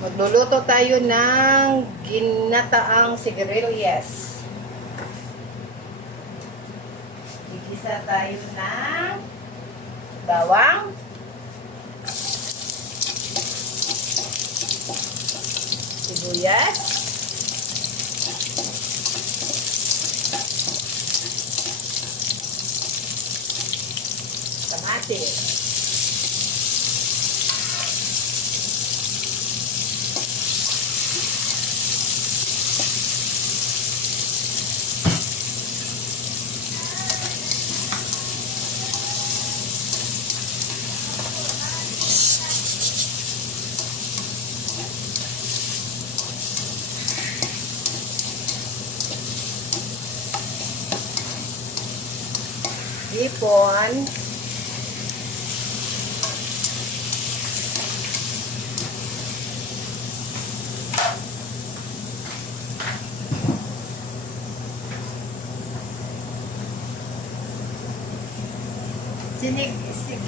Magluluto tayo ng ginataang sigarilyas. Gigisa tayo ng bawang, sibuyas, kamatis, hipon,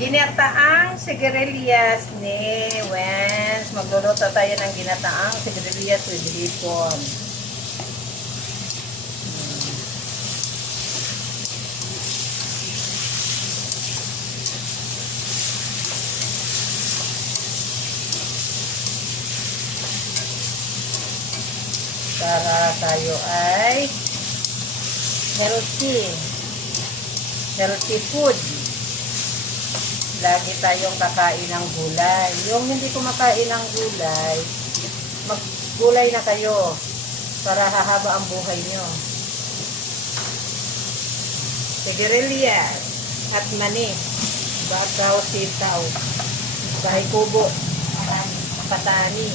ginataang sigarilyas ni Wens. Magluluto tayo ng ginataang sigarilyas with hipon. Para tayo ay healthy food. Lagi tayong kakain ng gulay. Yung hindi kumakain ng gulay, maggulay na kayo para hahaba ang buhay nyo. Sigarilyas at mani, bakaw, sitaw, bahay kubo, patani.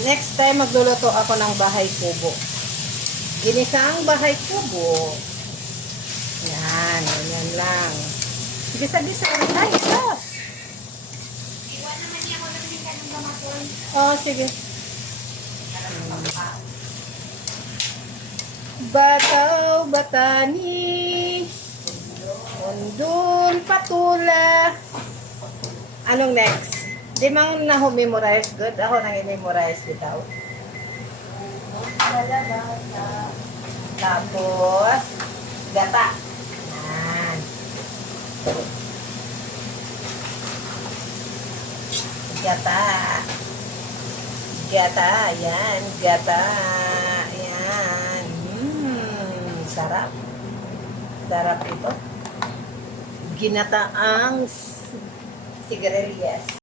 Next time magluluto ako ng bahay kubo. Ginisang bahay kubo. Yan, ganyan lang. Gisa-gisa. Ay, sos! Iwan naman niya ako ng tingkan ng bamakon. Oh, sige. Bataw, batani, undun, patula. Anong next? Di mang na-memorize good. Ako nang i-memorize bitaw. Tapos, gata. Yan. Gata. Gata. Yan. Gata. Yan. Sarap. Sarap ito. Ginataang sigarilyas.